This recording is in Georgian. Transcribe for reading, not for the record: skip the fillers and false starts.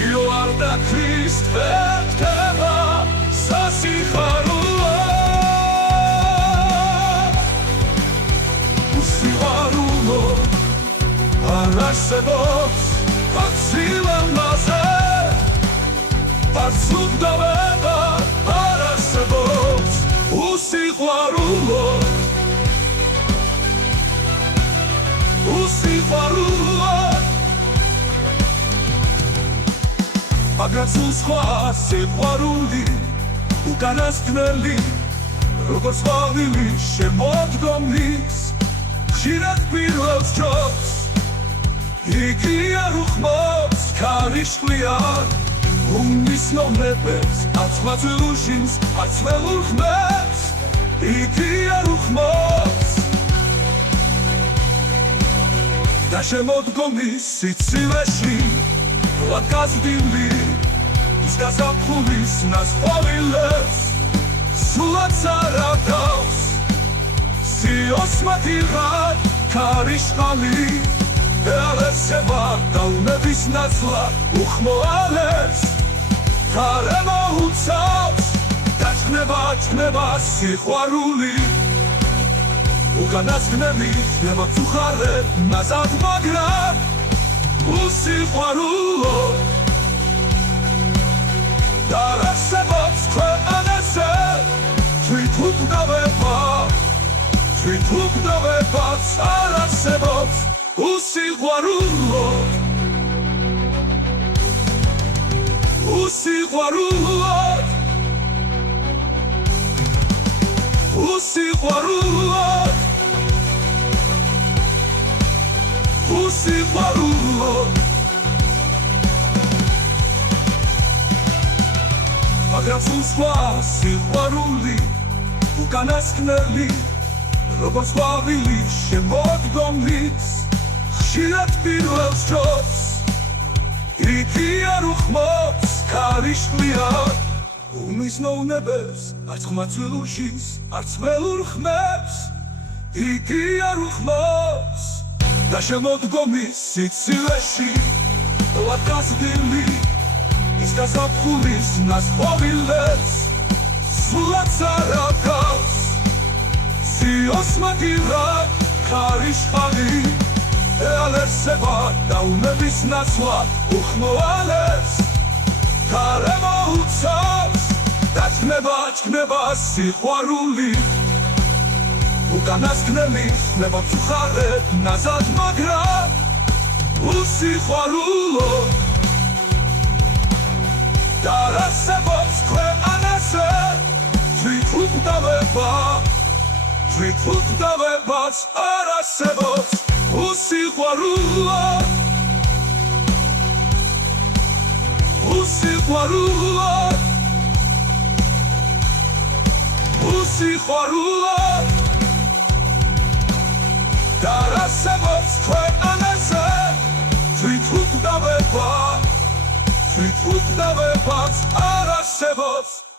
Siluarda Kristeva sasiharula Usiharulo Arasevos Patsila maze Patsudaveva Arasevos Usiharulo Usiharulo Agratsul სხვა სიყვარული უკანასკნელი როგორც ყვავილი შემოდგომის ხშირად პირველს ჯობს იგი არ უხმობს ქარიშხლიან უმნიშვნელებებს აცვლაწილ უშინს აცვლელურ ხმებს იგი არ უხმობს და შემოდგომის სიცივეში ლაკაზდილი ის გაზაფხულის ნასყოვილებს სულაც არ აკავს სიოს მათიღად ქარიშხალი ელესება დაუნების ნაცლა უხმოალებს თარება უცავს დაჭკნება სიყვარული უკანასკნელი ხდება წუხარე ნაზად მაგრამ Usiharulo Darasevos Kveanese Tritupdaveva Tsarasevos Usiharulo Usiharulo Usiharulo Usiharulo Agratsul სხვა სიყვარული უკანასკნელი როგორც ყვავილი შემოდგომის ხშირად პირველს ჯობს იგი არ უხმობს ქარიშხლიან უმნიშვნელებებს არც ხმაწვილ უშინს არც ველურ ხმებს იგი არ უხმობს და შემოდგომის სიცივეში ლაკაზდილი ის გაზაფხულის ნასყოვილებს სულაც არ აკავს სიოს მათიღად ქარიშხალი ელესება დაუნების ნაცლა უხმოალებს თარება უცავს დაჭკნება სიყვარული უკანასკნელი ხდება წუხარე ნაზად მაგრამ უსიყვარულო Darasevos Kveanese Tritupdaveva Tsarasevos Usiharulo Usiharulo Usiharulo Darasevos Kveanese Tritupdaveva Tritupdaveva Tsarasevos